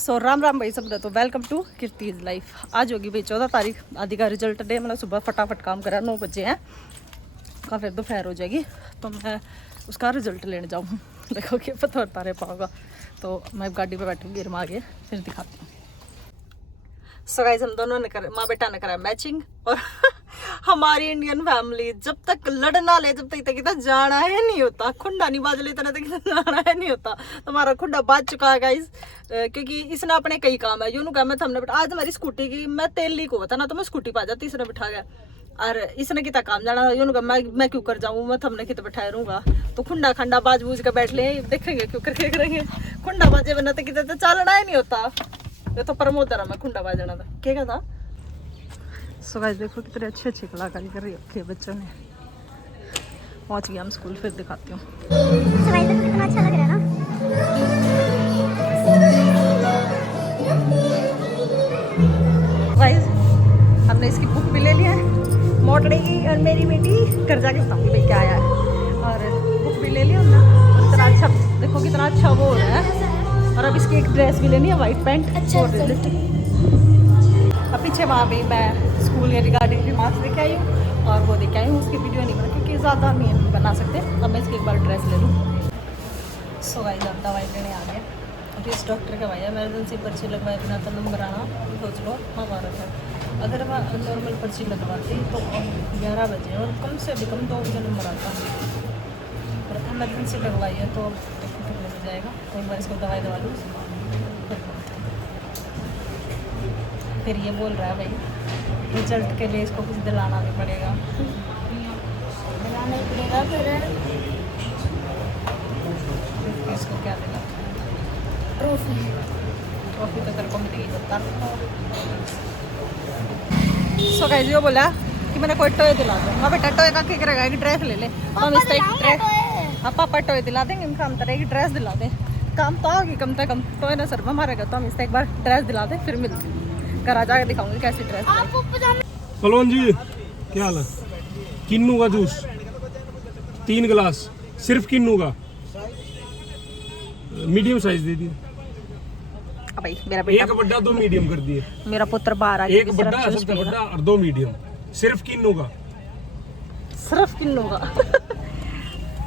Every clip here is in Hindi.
सो राम राम भाई सब। तो वेलकम टू कीर्तिज लाइफ। आज होगी भाई 14 तारीख, आदि का रिजल्ट डे। मतलब सुबह फटाफट काम करा, 9 बजे हैं का, फिर दोपहर हो जाएगी तो मैं उसका रिजल्ट लेने जाऊँ। देखो कि पता तारे पाऊँगा तो मैं गाड़ी पे बैठूँगी, गिर में आगे फिर दिखाती हूँ। सो गाइस, हम दोनों ने माँ बेटा ने करा मैचिंग। और हमारी इंडियन फैमिली जब तक लड़ना ले, जब तक इतना जाना है नहीं होता, खुंडा नहीं बाज ले इतना तक जाना है नहीं होता। तो हमारा खुंडा बाज चुका है गाइस, क्योंकि इसने अपने कई काम है। यूँ कहा मैं थमने बैठा, आज हमारी स्कूटी की मैं तेल लीक हुआ था ना, तो मैं स्कूटी पा जाती, इसने बिठा गया। और इसने कितना काम जाना, यूँ कहा मैं क्यों कर जाऊँ, मैं थमने कितना बैठाए रहूँगा। तो खुंडा खंडा बाज बूझ के बैठ ले, देखेंगे क्यों करके करेंगे। खुंडा बाजे बना तो कितना चलना ही नहीं होता। ये तो प्रमोदर है, मैं खुंडा बाजना था क्या था। सो गाइस देखो कितने अच्छे अच्छे कलाकारी कर रही है बच्चों ने। पहुंच गया हम स्कूल, फिर दिखाती हूँ। सो गाइस देखो कितना अच्छा लग रहा है ना। गाइस हमने इसकी बुक भी ले लिया है, मोटड़ी की, और मेरी बेटी घर जाके बताऊंगी भाई क्या आया है। और बुक भी ले लिया हमने, और इतना अच्छा देखो कितना अच्छा वो हो रहा है। और अब इसकी एक ड्रेस भी लेनी है, वाइट पैंट। अच्छा अब पीछे वहाँ भी मैं स्कूल या रिगार्डिंग रिमार्क्स लेके आई हूँ, और वो देखे आई हूँ। उसकी वीडियो नहीं बना क्योंकि ज़्यादा नहीं बना सकते। अब मैं इसकी एक बार ड्रेस ले लूँ। सो गाइस अब दवाई लेने आ गए। अभी इस डॉक्टर का भाई इमरजेंसी पर्ची लगवाए बिना तो नंबर आना सोच लो हमारा था। अगर मैं नॉर्मल पर्ची लगवाती तो 11 बजे, और कम से भी कम 2 बजे नंबर आता। और इमरजेंसी लगवाई है तो ठीक हो जाएगा। तो एक बार इसको दवाई दवा लूँ। फिर ये बोल रहा है भाई रिजल्ट के लिए इसको कुछ दिलाना भी पड़ेगा। दिलाना ही पड़ेगा फिर। इसको क्या दिला, ट्रॉफी तो तेरे को मिलेगी बता। सो गाइस ये बोला कि मैंने कोई टॉय दिला दो। हाँ बेटा टॉय का क्या करेगा, एक ड्रेस ले ले। हम इसका एक ड्रेस, हाँ पापा टॉय दिला देंगे, हम काम तरह की ड्रेस दिला दें। काम तो होगी कम से कम, टॉय ना सर में मारेगा। तो हम इसका एक बार ड्रेस दिला दें, फिर मिलते हैं। घर आ जाकर दिखाऊंगी कैसी ड्रेस है। पलवान जी क्या हाल है? किन्नू का जूस 3 गिलास, सिर्फ किन्नू का, मीडियम साइज दे दिए। भाई मेरा बेटा, एक बड़ा 2 मीडियम कर दिए। मेरा पुत्र बाहर आ एक बड़ा सबसे बड़ा और 2 मीडियम, सिर्फ किन्नू का। सिर्फ किन्नू का।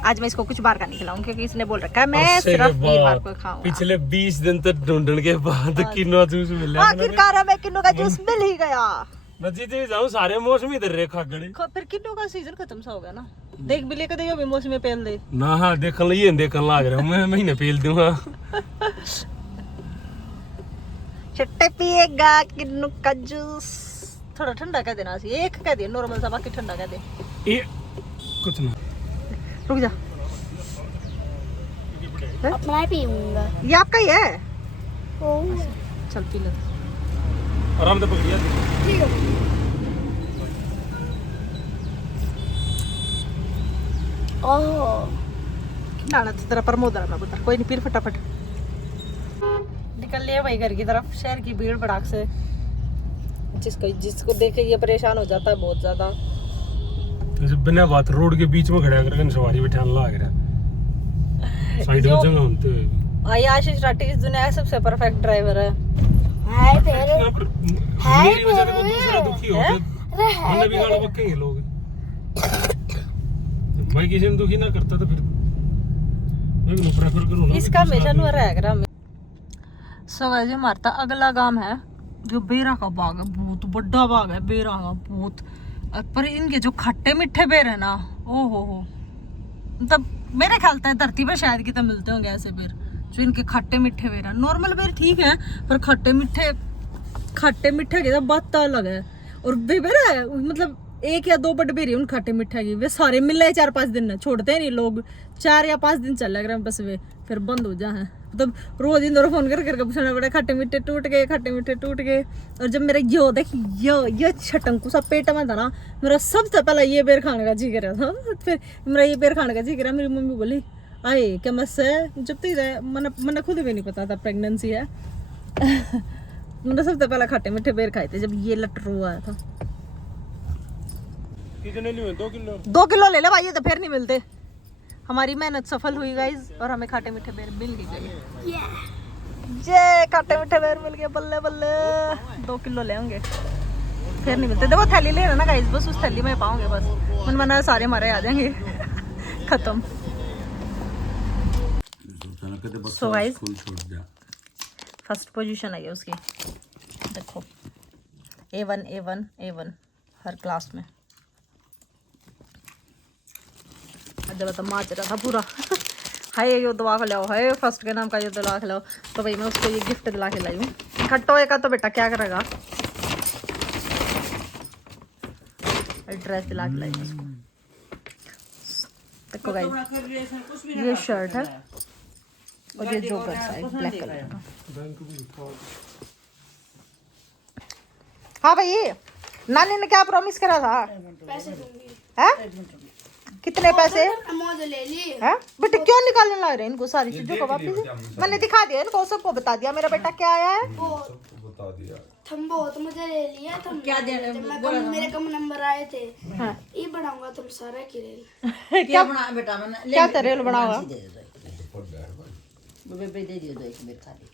आज मैं इसको कुछ बार का नहीं खिलाऊंगी क्योंकि इसने बोल रखा है मैं सिर्फ वीरवार को खाऊंगा। पिछले 20 दिन तक ढूंढने के बाद किन्नू का जूस मिला। आखिरकार हमें किन्नू का जूस मिल ही गया। नजी जी जाऊं सारे मौसम इधर रे खागड़े। फिर किन्नू का सीजन खत्म सा हो गया ना। देख भी लेकर देखो भी मौसम में पेल दे ना। हाँ देखन लिए देखन लाग रहा हूं मैं, महीने पेल दूंगा। चट्टे पिएगा किन्नू का जूस। थोड़ा ठंडा कर देना, एक कह दे नॉर्मल सा, बाकी ठंडा कर दे। ये कुछ ना, रुक जा। अपना ही पीऊंगा। ये आपका ही है। ओ चल पी ले। आराम से पकड़िए। ठीक है। ओह ना तो तेरा प्रमोदर है पुत्र, कोई नहीं, पी फटाफट। निकल लिया भाई घर की तरफ। शहर की भीड़ भड़ाक से जिसको देख के ये परेशान हो जाता है बहुत ज्यादा। बिना बात रोड के बीच में खड़ा करके सवारी बिठाने लग रहा साइड में जगह होते हुए। आई आशीष राठी इस दुनिया का सबसे परफेक्ट ड्राइवर है। हाय फिर मेरी वजह से कोई दूसरा दुखी हो तो हमने भी गाड़ी पक्के लोग भाई। किसी ने दुखी ना करता तो फिर मैं भी प्रेफर करूं ना। इसका मिशन हो रहा है। सो गाइस ये हमारा अगला गांव है जो बेरा का बाग है। बहुत बड़ा बाग है बेरा का, बहुत। पर इनके जो खट्टे मीठे बेर है ना, ओ हो मतलब मेरे ख्याल से धरती पे शायद कितने मिलते होंगे ऐसे बेर जो इनके खट्टे मीठे बेर है। नॉर्मल बेर ठीक है पर खट्टे मीठे की तो बात अलग है। और बेरा है मतलब 1 या 2 बड़े बेरी उन खट्टे मीठे की, वे सारे मिल रहे 4-5 दिन ना, छोड़ते नहीं लोग। 4 या 5 दिन चल लग रहे हैं बस, वे फिर बंद हो जाए। मतलब रोज इंदौर फोन करके पूछना पड़ा खट्टे मीठे टूट गए। और जब मेरा यो देखी यो छटंकू सा पेट में था ना, मेरा सबसे पहले ये बेर खाने का जी कर रहा था। फिर मेरा ये बेर खाने का जी कर रहा। मेरी मम्मी बोली आए क्या मस्त है। जब तक मैंने खुद भी नहीं पता था प्रेगनेंसी है। मैंने सबसे पहले खट्टे मीठे बेर खाए थे जब ये लटरू आया था। कितने नहीं हुए? 2 किलो। 2 किलो ले ले भाई, ये तो फिर नहीं मिलते। हमारी मेहनत सफल हुई गाइज, और हमें खट्टे मीठे बेर मिल गए। जे काटे मीठे बेर मिल गए, बल्ले बल्ले 2 किलो ले होंगे, फिर नहीं मिलते। देखो थैली ले ना गाइस, बस उस थैली में पाओगे बस, मन मना सारे हमारे आ जाएंगे खत्म। सो गाइस फर्स्ट पोजीशन आई है उसकी, देखो A1 A1 A1 हर क्लास में। जब तो माच रहा था पूरा हाय यो दवा खिलाओ, हाय फर्स्ट के नाम का यो दवा खिलाओ, तो भाई मैं उसको ये गिफ्ट दिला के लाई हूँ। खट्टोए का तो बेटा क्या करेगा, ड्रेस दिला के लाई उसको। देखो गाइस ये शर्ट है और ये जोकर सा है ब्लैक कलर का। हाँ भाई नानी ने क्या प्रॉमिस करा था, पैसे दूंगी। है कितने पैसे मौज ले ली है बेटे, क्यों निकालने लग रहे हैं इनको सारी चीजों को वापस? मैंने दिखा दिया इनको, सबको बता दिया मेरा बेटा क्या आया है। वो बता दिया थम्बो तो मुझे ले लिया तुम क्या देने, मेरे कम नंबर आए थे। हाँ। ये बनाऊंगा तुम सारा की रेल। क्या बना बेटा मैंने क्या तेरे बनाओगा? बेबे दे दियो दो एक मेरे खाली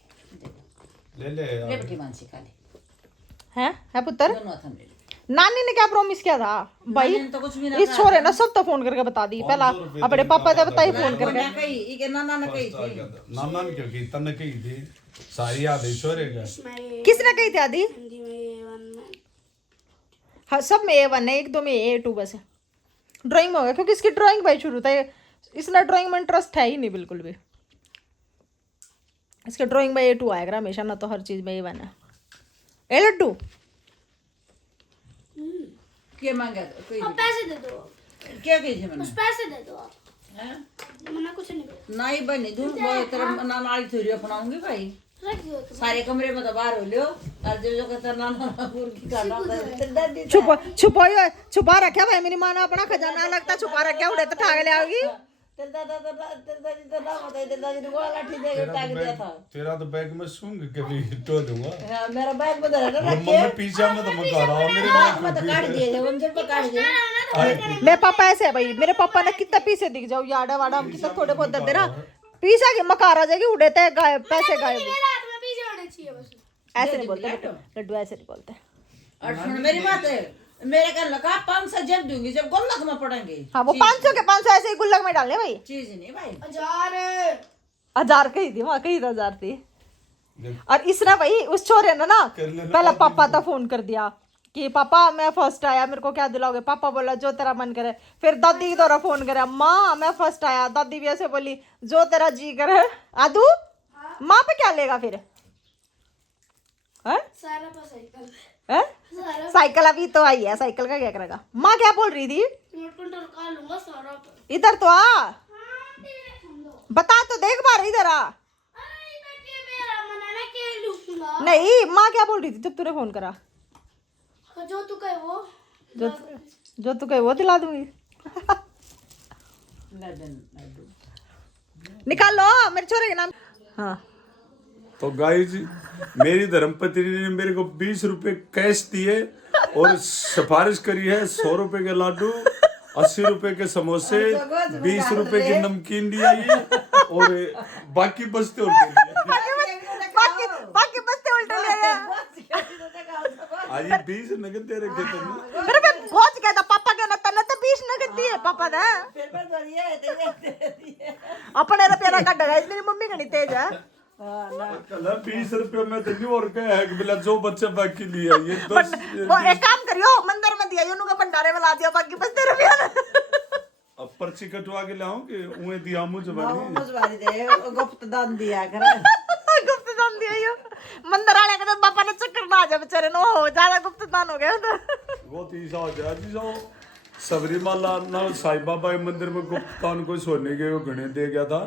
ले ले ले बेटी मानसी खाली है पुत्र। दोनों हाथ में ले ले। नानी ने क्या प्रॉमिस किया था भाई, नानी ने तो कुछ भी ना इस छोरे ना सब तो फोन करके बता दी, पहला अपने पापा से बताई फोन करके। मैं कही ई के नाना ने कही थी नाना ने क्यों की तने कही थी सारी याद है छोरे का। किसने कही थी आदि? हिंदी में A1 में हाँ सब में A1 है, 1 2 में A2 बस है। ड्राइंग में होगा क्योंकि इसकी ड्राइंग भाई शुरू था, इसने ड्राइंग में इंटरेस्ट है ही नहीं बिल्कुल भी। इसके ड्राइंग में A2 आएगा हमेशा ना, तो हर चीज में A1 है। ए लड्डू के मांगा कोई अब पैसे दे दो, क्या कही थी मैंने कुछ पैसे दे दो आप। हैं मैंने कुछ नहीं बोला। नहीं बनी दूं वो तेरा नाली थोड़ी अपनाऊंगी भाई, रख दो तुम। सारे कमरे में तो बाहर हो लियो और जो कहता नाना पूर की करना तेरे दादी छुपा रखा भाई, मेरी माँ ने अपना खजाना लगता छुपा रखा, उड़े तो ठाक ले आओगी। तेरे दादी तो ना बताई, तेरे दादी ने गोला लाठी दे के टाक दिया था। तेरा तो बैग में सूंघ के भी हिटो दूंगा। हाँ, मेरा बैग में धरा ना मम्मी पीछे में तो मैं कर रहा हूं मेरे बैग में तो काट दिए थे उनसे पे काट दिए। मेरे पापा ऐसे है भाई, मेरे पापा ने कितना पीछे दिख जाओ याडा वाडा हम कितना थोड़े बहुत दे रहा पीछा के मकारा जाएगी, उड़े थे गायब पैसे गायब। मेरा हाथ में पीछे होने चाहिए बस। ऐसे नहीं बोलते लड्डू, ऐसे नहीं बोलते। और सुन मेरी बात है, मेरे कहने लगा 500 जब दूंगी जब गुल्लक में पड़ेंगे। हाँ वो 500 के 500 ऐसे ही गुल्लक में डालने भाई। चीज नहीं भाई 1000 कही थी, वहाँ कही 1000 थी। और इसने भाई उस छोरे ने ना पहले पापा था फोन कर दिया कि पापा मैं फर्स्ट आया, मेरे को क्या दिलाओगे? पापा बोला जो तेरा मन करे। फिर दादी की तरह फोन करे, माँ मैं फर्स्ट आया। दादी भी ऐसे बोली जो तेरा जी करे। आदू माँ पे क्या लेगा फिर? सारा पर साइकिल है? साइकिल अभी तो आई है, साइकिल का क्या करेगा? माँ क्या बोल रही थी? नोट कंट्रोल कर लूंगा सारा पर। इधर तो आ, बता तो देख बार इधर आ। अरे बेटे मेरा मन है ना के लूंगा। नहीं माँ क्या बोल रही थी जब तूने फोन करा? जो तू कहे वो जो तू कहे वो दिला दूंगी। निकाल लो मेरे छोरे के नाम। हाँ तो गाइस मेरी धर्मपत्नी ने मेरे को 20 रुपए कैश दिए और सिफारिश करी है 100 रुपए के लाडू, 80 रुपए के समोसे, 20 रुपए की नमकीन दिया ये और बाकी बचते बाकी बस्ते उल्टे ले गया। आज 20 नगद दे रखे तुमने। मेरे पे पहुंच गया था पापा के ना, तने तो 20 नगद दिए पापा ने। अपने रुपया का डगा, मेरी मम्मी का नहीं तेज है। 20 रुपए में तो नहीं और क्या है कि बिला जो बच्चे बाकी लिया ये 10 वो एक काम करियो मंदिर में दिया यूनु का भंडारे में ला दिया, बाकी बस्ते रुपया अब पर्ची कटवा के लाऊं कि उहे दिया मुझे बड़ी मुझवारी दे गुप्त दान दिया कर गुप्त दान दिया यो मंदिर आने के तो पापा ने चक्कर ना आ जाए बेचारे नो, ज्यादा गुप्त दान हो गया तो। वो 30 आ जाए जी जो सबरीमाला ना साईं बाबा के मंदिर में गुप्तान को सोने के वो गणे दे गया था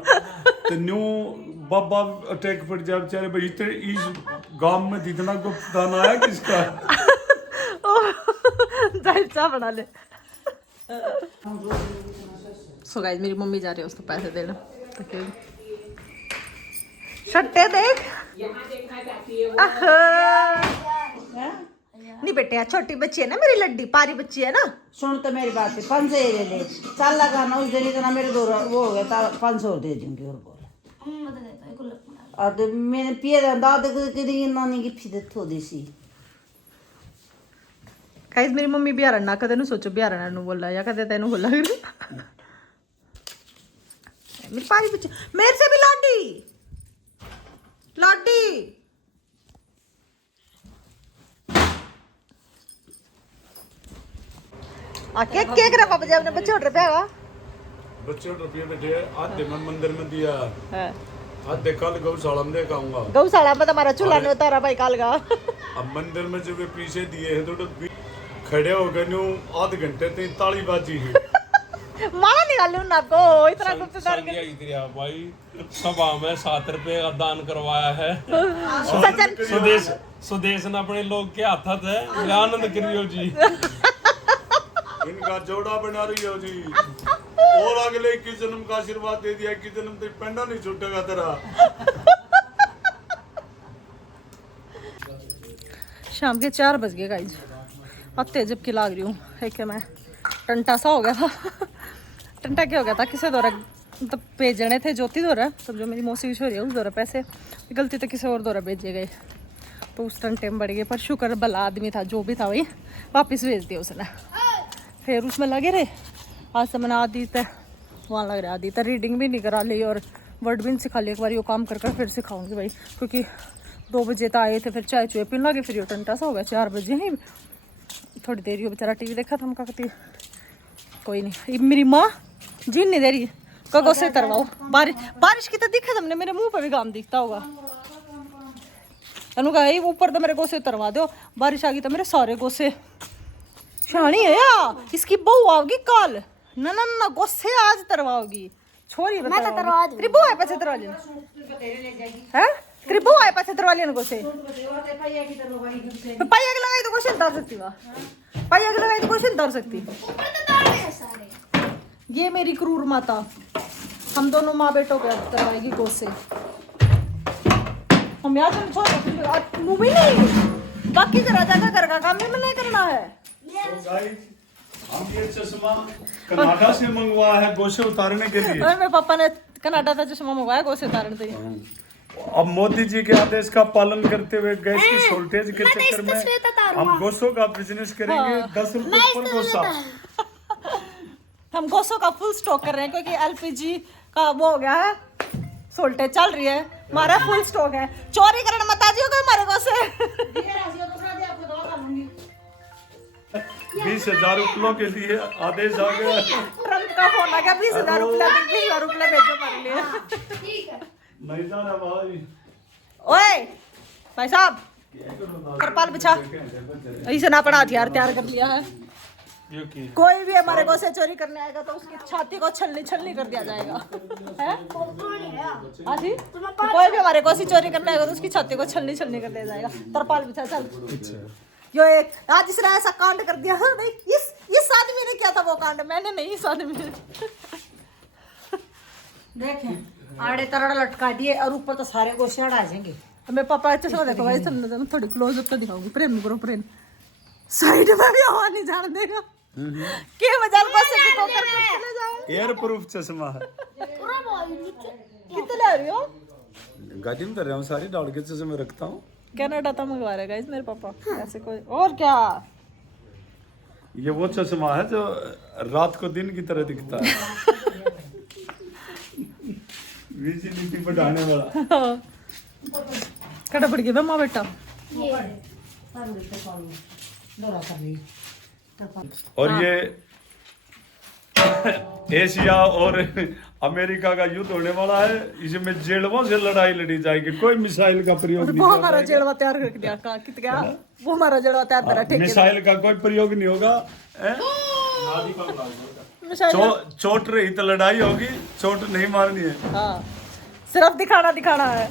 तो न्यू बाबा अटैक पड़ जाए बेचारे भाई इतने इस गांव में इतना गुप्तान आया किसका? जाहिर चा बना ले। सो गाइस मेरी मम्मी जा रही है उसको पैसे देना, छट्टे देख नहीं बेटे छोटी बच्ची है ना मेरी लड्डी पारी बच्ची है ना। सुन तो मेरी बात है 500 ले ले चल लगा ना उस दिन इतना मेरे दो वो हो गया था 500 दे दूंगी और बोल हम बता देता है गुल्लक में डाल अब मैंने पिए दाद करी नानी की फिर थोड़ी सी गाइस मेरी मम्मी बिहार ना कदे नु सोचो बिहार ना बोला या कदे तेनु बोला मेरे पास बच्चे मेरे से भी लाडी लाडी आके केक रे पापा जी अपने बच्चे उठ रहे हैं बच्चे रुपये बैठे आधे मैं मंदिर में दिया हां आधे कल गौशाला में देखाऊंगा गौशाला में तुम्हारा चूल्हा नहीं उतारा भाई काल का अब मंदिर में जब पीछे दिए हैं तो खड़े हो गए न्यू आधे घंटे तक ताली बाजी है माला निकाल लूं ना को इतना कुछ डर के संज्ञा भाई सभा में 7 रुपए का दान करवाया है सचिन स्वदेश ने अपने लोग के हाथ है आनंद करियो जी इनका जोड़ा बना रही हो जी और अगले 21 जन्म का आशीर्वाद दे दिया 21 जन्म तक पेंडा नहीं छूटेगा तेरा शाम के 4 बज गए गाइस अब जब की लाग रही हूँ एक मैं टंटा सा हो गया था टंटा क्या हो गया था किसी द्वारा मतलब भेजने थे ज्योति द्वारा समझो मेरी मौसी की छोरी है उस द्वारा पैसे गलती तो किसी और द्वारा भेजे गए तो उस टंटे में बढ़ गए पर शुक्र भला आदमी था जो भी था वही वापस भेज दिया उसने फिर उसमें लगे रहे आज से मैंने आदि तक वहाँ लग रहा आदि तक रीडिंग भी नहीं करा ली और वर्ड भी नहीं सिखा ली एक बार वो काम कर फिर सिखाऊंगी भाई क्योंकि 2 बजे तो आए थे फिर चाय चुए पीने लगे फिर ये टंटा सा हो गया 4 बजे ही थोड़ी देर ये बेचारा टीवी देखा था हम कहती कोई नहीं मेरी माँ जीन नहीं दे रही कगो से तरवाओ बारिश की तो दिखा तुमने मेरे मुंह पे भी काम दिखता होगा अनु कहा ऊपर तो मेरे गोसे उतरवा दो बारिश आ गई तो मेरे सारे गोसे शानी है या इसकी बहू आओगी कल ना ना ना गोसे आज तरवाओगी छोरी तेरी बहू है पैसे तरवा लेना है तेरी बहू है पैसे तरवा लेना गोसे पाइया की लगाई तो गोसे उतार सकती वाह पाइया की लगाई तो गोसे उतार सकती ये मेरी क्रूर माता हम दोनों माँ बेटों को तरवाएगी गोसे हम याद मूवी नहीं बाकी करा जाएगा घर का काम भी मैं नहीं करना है हम ये चश्मा कनाडा से मंगवाया है गोसे उतारने के लिए मेरे पापा ने कनाडा से चश्मा मंगवाया गोसे उतारने के लिए अब मोदी जी के आदेश का पालन करते हुए गैस की शॉर्टेज के चक्कर में हम गोसों का बिजनेस करेंगे 10 रुपए पर गोसा हम गोसों का फुल स्टॉक कर रहे हैं क्योंकि एलपीजी का वो हो गया है शॉर्टेज चल रही है हमारा फुल स्टॉक है चोरी करने मत आ जियो हमारे गोसे 20,000 रुपयों के लिए आदेश आ गया ट्रम्प का फोन आ गया 20,000 रुपये भेजो हमारे लिए नहीं जाना भाई ओए भाई साहब तरपाल बिछा ऐसे ना पड़ा हथियार तैयार कर लिया है कोई भी हमारे को से चोरी करने आएगा तो उसकी छाती को छलनी छलनी कर दिया जाएगा है हाँ जी कोई भी हमारे को से चोरी करने आएगा तो उसकी छाती को छलनी छलनी कर दिया जाएगा तरपाल बिछा चल यो एक आज इसने ऐसा कांड कर दिया हाँ नहीं इस आदमी ने किया था वो कांड मैंने नहीं इस आदमी ने देखें आड़े तरड़ लटका दिए और ऊपर तो सारे गोशे आ जाएंगे मेरे पापा चश्मा देखो भाई मैं थोड़ी क्लोज अप तो दिखाऊंगी प्रेम करो प्रेम साइड में भी हवा नहीं जाने देगा के मजाल को से को कर चले जाओ एयर प्रूफ चश्मा है कितने ले रही हो गाड़ी में कर रहा हूँ सारी डाल के चश्मे रखता हूँ कनाडा तो मंगवा रहे गाइस मेरे पापा ऐसे कोई और क्या ये वो चश्मा है जो रात को दिन की तरह दिखता है विजिबिलिटी बढ़ाने वाला कड़ा पड़ गया माँ बेटा और ये एशिया और अमेरिका का युद्ध होने वाला है इसमें जेलवों से लड़ाई लड़ी जाएगी कोई मिसाइल का प्रयोग नहीं वो हमारा जेलवा तैयार कर दिया का कित गया वो हमारा जेलवा तैयार करा ठीक है मिसाइल का कोई प्रयोग नहीं होगा चोट रही तो लड़ाई होगी चोट नहीं मारनी है हाँ सिर्फ दिखाना है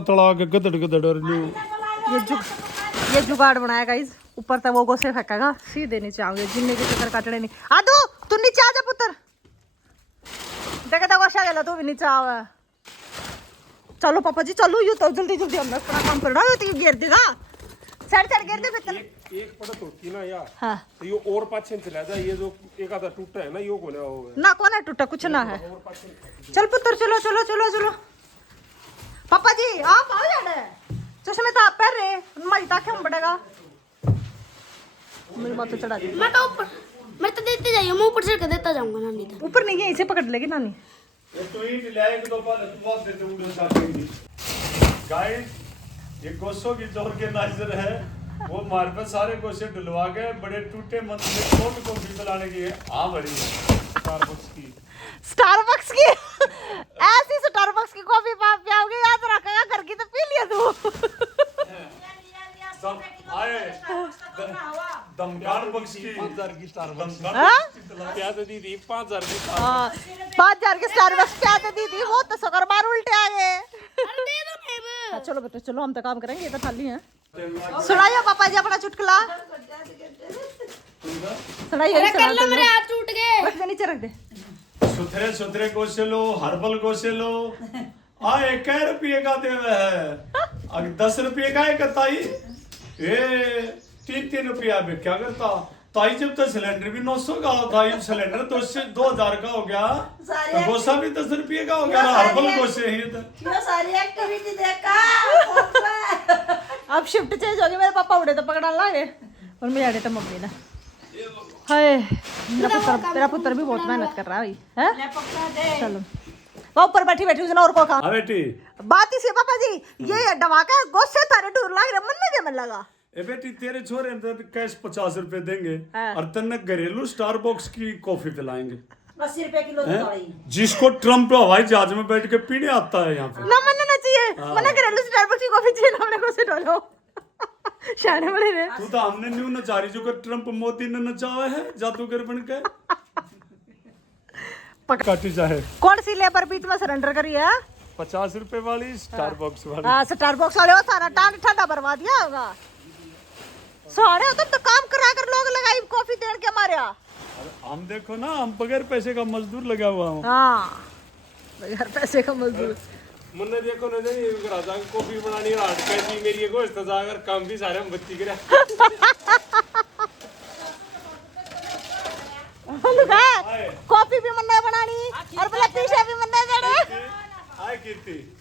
तड़ा के गदड़ गदड़ और ये जुगाड़ बनाया गाइस ऊपर तक वो गोसे फेंकेगा सीधे नीचे आओगे जिन्ने के चक्कर काटने नहीं आदू तू नीचे आ जा पुत्र देखा गोशा गेला तू भी नीचे आवे चलो पापा जी चलो यू तो जल्दी जल्दी हम अपना काम करना है तो गिर देगा सड़ चढ़ गिर दे फिर एक पड़त होती ना यार, हाँ तो ये और पाछे चला जाए, ये जो एक आधा टूटा है ना, यो को होगा ना कौन है टूटा कुछ ना है। चल पुत्र चलो चलो चलो चलो पापा जी आप आओ जाने चश्मे तो आप पहन रहे मई ताके हम बढ़ेगा मेरी माँ तो चढ़ा दी मैं तो ऊपर मैं तो देते जाइए मैं ऊपर चढ़ के देता जाऊंगा नानी तक। ऊपर नहीं है इसे पकड़ लेगी नानी। गाइस ये गोशों की जोर के नाइजर है, वो हमारे पास सारे गोशे डुलवा गए, बड़े टूटे मन में कौन को भी पिलाने की है। हाँ भरी है स्टारबक्स की ऐसी स्टारबक्स की कॉफी पाप पियाओगे याद रखेगा घर की तो पी लिया तू। आए दमकान बख्श की 5,000 की स्टारबक्स हाँ? क्या तो दी थी 5,000 की हाँ 5,000 के स्टारबक्स पिया तो दी थी वो तो सकर बार उल्टे आ गए। अरे दे दो नेब। हाँ, चलो बेटा चलो हम तो काम करेंगे ये तो खाली है। सुनाइए पापा जी अपना चुटकुला सुनाइए। अरे कर लो मेरे हाथ टूट गए। रख दे नीचे रख दे। सुथरे सुथरे गोशे लो, हर्बल गोशे लो। आए कै रुपये का देवे है, अगर 10 रुपये का है कताई ये 3-3 रुपया में क्या करता ताई। जब तो सिलेंडर भी 900 का था, सिलेंडर 2,000 का हो गया, तो गोशा भी 10 रुपये का हो गया। हर्बल गोशे ही तो सारी एक्टिविटी देखा। अब शिफ्ट चेंज होगी मेरे पापा उड़े तो पकड़ा लागे और मैं आड़े तो मम्मी ना। हाय तेरा पुत्र भी बहुत मेहनत कर रहा है भाई है। चलो वो ऊपर बैठी बैठी उसने और को कहा। हाँ बेटी बात ही से पापा जी ये डवा का गोसे थारे डूर लाग रहे मन में जमन लगा। ए बेटी तेरे छोरे ने तो कैश 50 रुपए देंगे हाँ। और तन्ने घरेलू स्टारबक्स की कॉफी पिलाएंगे 80 रुपए किलो हैं? जिसको ट्रम्प हवाई जहाज में बैठ के पीने आता है यहाँ पे। ना मन ना चाहिए मन घरेलू स्टारबक्स की कॉफी चाहिए ना हमने को से डोलो शाने वाले रे। तू तो हमने न्यू नचारी जो कर ट्रम्प मोदी ने नचावा है जादूगर बन के काटी चाहे। कौन सी लेबर बीच में सरेंडर करी है? 50 रुपए वाली स्टारबक्स वाली। हाँ स्टारबक्स वाले हो सारा टांड ठंडा बर्बाद दिया होगा सारे हो तो काम करा कर लोग लगाई कॉफी देने के मारे। हम देखो ना हम बगैर पैसे का मजदूर लगा हुआ हूँ। हाँ बगैर पैसे का मजदूर। मुन्ने देखो ना ये राजा की कॉफी बनानी हार्ड कैसी मेरी ये गोश्त जाकर काम भी सारे हम बच्ची करे। कॉफी भी मन्ना बनानी और बोला पीछे भी मन्ना देने। आए कीर्ति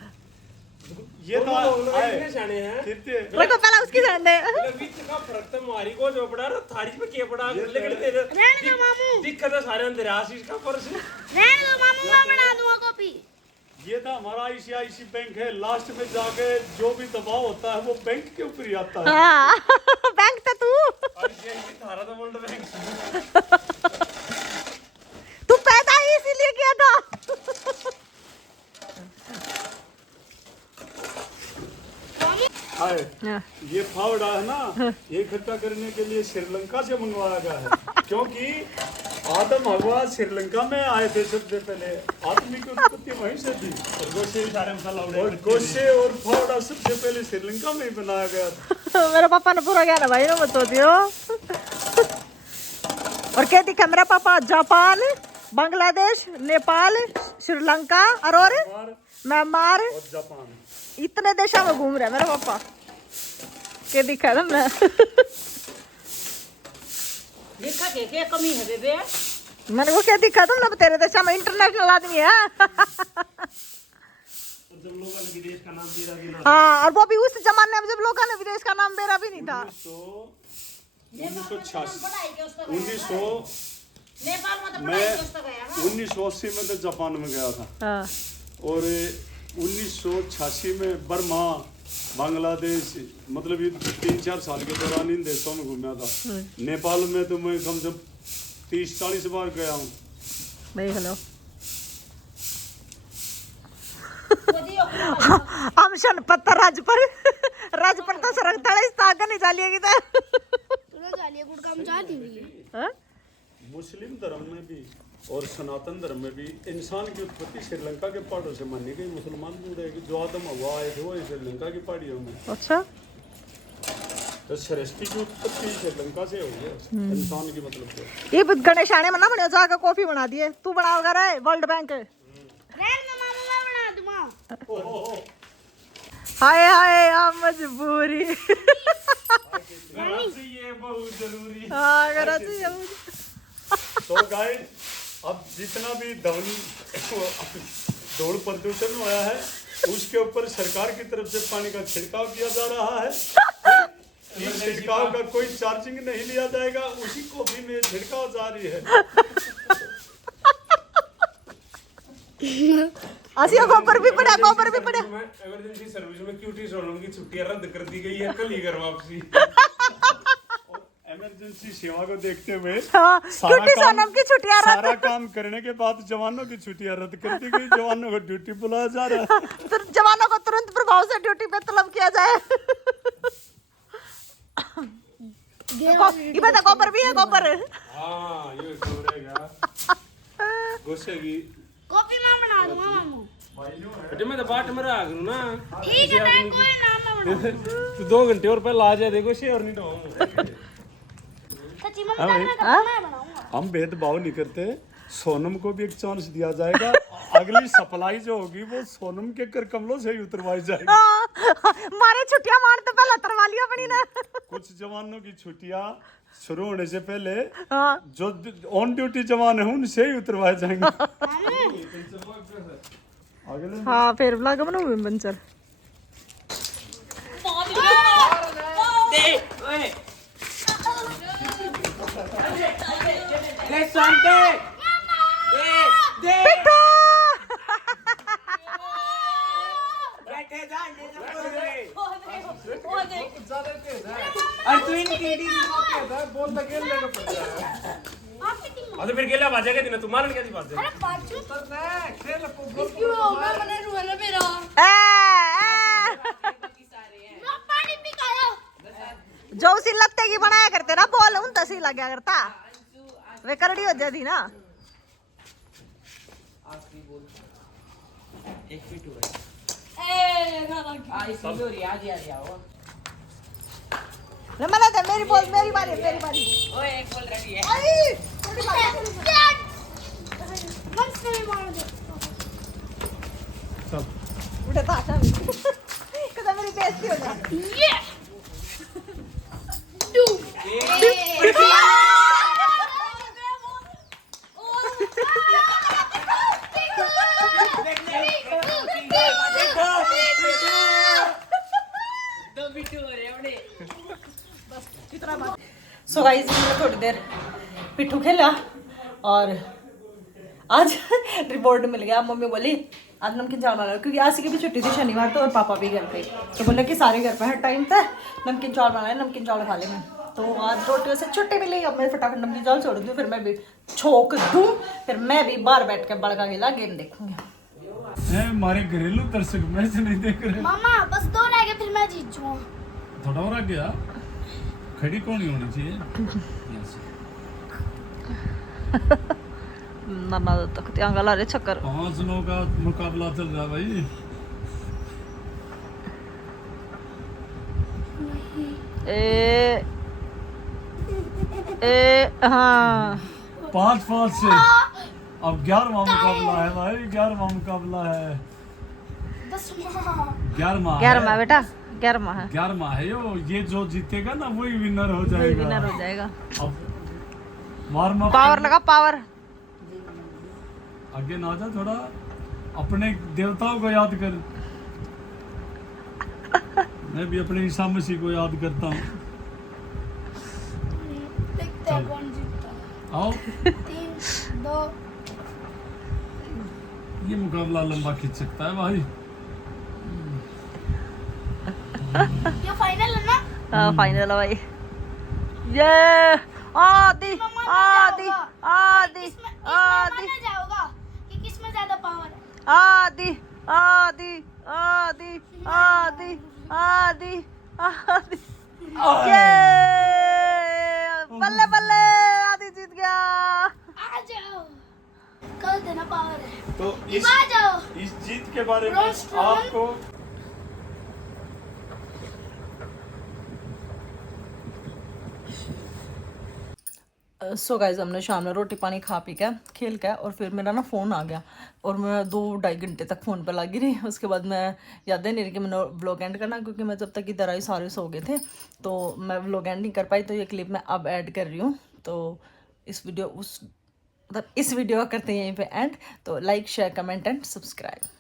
ये तो आए इतने शाने हैं कीर्ति देखो पहला उसकी जान दे। बीच का फर्क तो मारी को जो पड़ा रे थारी पे के पड़ा लेकिन तेरे रहने दो मामू दिक्कत है सारे अंदर आशीष का पर्स। रहने दो मामू मैं बना दूंगा कॉफी। ये था हमारा आईसीआईसी बैंक है, लास्ट में जाके जो भी दबाव होता है वो बैंक के ऊपर ही आता है। हाँ बैंक तो तू थारा तो वर्ल्ड बैंक तू पैदा ही इसीलिए किया था। आए ये फावड़ा है ना ये इकट्ठा करने के लिए श्रीलंका से मंगवाया गया है, क्योंकि आदम हवा श्रीलंका में आए थे सबसे पहले। आदमी की उत्पत्ति वहीं से थी और गोशे और फावड़ा सबसे पहले श्रीलंका में ही बनाया गया था। मेरे पापा ने पूरा ज्ञान है भाई ना बता दियो। और क्या दिखा मेरा पापा जापान बांग्लादेश नेपाल श्रीलंका और म्यांमार और जापान इतने देशों में घूम रहा है मेरा पापा। क्या दिखा था मैं देखा के कमी है बेबे। मैंने को क्या दिखा था ना तेरे देश में इंटरनेशनल आदमी है। जब लोगों ने विदेश का नाम दिया भी ना हाँ और वो भी उस जमाने में जब लोगों ने विदेश का नाम बेरा भी नहीं था। 1980 नेपाल में तो मैं पढ़ाई दोस्त गया ना। 1980 में तो जापान में गया था हाँ और 1986 में बर्मा बांग्लादेश मतलब ये 3-4 साल के दौरान इन देशों में घूमा था। नेपाल में तो मैं कम से कम 30-40 बार गया हूँ। देख लो हम शन पत्थर राज पर तो सरक तड़े इस ताका नहीं जालिए की था। तूने जालिए गुड़ काम चाहती हुई। मुस्लिम धर्म में भी और सनातन धर्म में भी इंसान की उत्पत्ति श्रीलंका के पहाड़ों से मानी गई। मुसलमान भी रहेगी जो आदम हवा आए थे वो श्रीलंका की पहाड़ियों में। अच्छा तो सृष्टि की उत्पत्ति श्रीलंका से हुई है इंसान की मतलब से। ये गणेश आने में ना बने जाकर कॉफी बना दिए तू बनाओगा रे वर्ल्ड बैंक। रहने दो मामू मैं बना दूंगा। हाय हाय आ मजबूरी ये बहुत जरूरी। हाँ करा चाहिए मुझे। तो गाइस अब जितना भी ध्वनि धूल प्रदूषण हुआ है उसके ऊपर सरकार की तरफ से पानी का छिड़काव किया जा रहा है। इस छिड़काव का कोई चार्जिंग नहीं लिया जाएगा, उसी कॉफी में छिड़काव जारी है। आसिया गोबर भी पड़ा, गोबर भी पड़ा। इमरजेंसी सर्विस में क्यूटी सोनम की छुट्टियां रद्द कर दी गई है, कल ही घर वापसी। इमरजेंसी सेवा को देखते हुए हाँ, क्यूटी सोनम की छुट्टियां रद्द। सारा काम करने के बाद जवानों की छुट्टियां रद्द कर दी गई, जवानों को ड्यूटी बुलाया जा रहा है। तो जवानों को तुरंत प्रभाव से ड्यूटी पे तलब किया जाए। ये बता गोबर भी है, गोबर। हाँ ये हो रहेगा गुस्से की। कॉफी मैं बना दूंगा मामू। बेटे मैं तो बाट में रहा करूँ ना। ठीक है मैं कोई नाम ना बना। तू 2 घंटे और पहले आ जाए, देखो शेयर नहीं ढोऊंगा। सच्ची मम्मी मैं बनाऊंगा। हम भेदभाव नहीं करते, सोनम को भी एक चांस दिया जाएगा। अगली सप्लाई जो होगी वो सोनम के कर कमलों से ही उतरवाई जाएगी। मारे छुट्टियां मार तो पहले उतरवा लिया अपनी ने। कुछ जवानों की छुट्टियां शुरू होने से पहले हाँ। जो ऑन ड्यूटी जवान है उनसे ही उतरवाए जाएंगे। अगले हाँ फिर ब्लॉग बनाऊंगी बंचर। ले शांति दे पिट्ठू बैठे जा और तू इनकी डी बहुत लगे लेगा पड़ जाएगा। आपकी टीम। तो फिर गेला बाजेगा दिन तू मारन क्या दी बात है। अरे बाजू क्यों मैं मने रुला मेरा। मैं पानी पी के आया। जो उसी लत्ते की बनाया करते ना बोल उन तसी लग गया करता, वे करड़ी हो जाती ना। मैंने तो मेरी बोल, मेरी बारी, मेरी बारी। एक बोल रही है। आई बस नहीं मार दे। उठे तो आशा भी कदा मेरी बेइज्जती हो जाती। ये डू सो गाइस हमने थोड़ी देर पिट्ठू खेला और आज रिपोर्ट मिल गया। मम्मी बोली आज नमकीन चावल बना लो, क्योंकि आज की भी छुट्टी थी शनिवार तो, और पापा भी घर पे, तो बोले कि सारे घर पे हर टाइम पे नमकीन चावल बनाए, नमकीन चावल खा ले मैं। तो आज रोटियों से छुट्टी मिली, अब मैं फटाफट नमकीन चावल छोड़ दूँ, फिर मैं भी छोक दूँ, फिर मैं भी बाहर बैठ के बड़का गिला गेम देखूंगी। हमारे घरेलू दर्शक मैच नहीं देख रहे। मामा बस 2 रह गए फिर मैं जीत जाऊंगा। थोड़ा और आ गया, खड़ी कौन ही होनी चाहिए। ना तक त्यांगा ला रे चक्कर। 5-9 का मुकाबला चल रहा है भाई। ए हाँ 5-5 से अब 11वां मुकाबला है भाई, 11वां मुकाबला है। 11वां 11वां बेटा 11वां है, 11वां है ये जो जीतेगा ना वही विनर हो वही जाएगा। विनर हो जाएगा। अब वार्म अप पावर लगा पावर। आगे ना जा, थोड़ा अपने देवताओं को याद कर। मैं भी अपने ईसा मसीह को याद करता हूँ। देखते हैं कौन जीतता है। आओ 3 2 ये मुकाबला लंबा खींच सकता है भाई। ये फाइनल है ना। हाँ फाइनल है भाई। ये आदि आदि आदि आदि माना जाएगा कि किसमें ज्यादा पावर है। आदि आदि आदि आदि आदि आदि। ये बल्ले बल्ले आदि जीत गया। आ जाओ कल देना पावर है। तो आ जाओ। इस जीत के बारे में रोस्ट रमन। आपको सो गाइस हमने शाम में रोटी पानी खा पी के खेल के और फिर मेरा ना फ़ोन आ गया और मैं 2-2.5 घंटे तक फ़ोन पे लगी रही। उसके बाद मैं याद ही नहीं रही कि मैंने व्लॉग एंड करना, क्योंकि मैं जब तक इधर आई सारे सो गए थे तो मैं व्लॉग एंड नहीं कर पाई। तो ये क्लिप मैं अब ऐड कर रही हूँ। तो इस वीडियो का करते हैं यहीं पे एंड। तो like share comment and subscribe.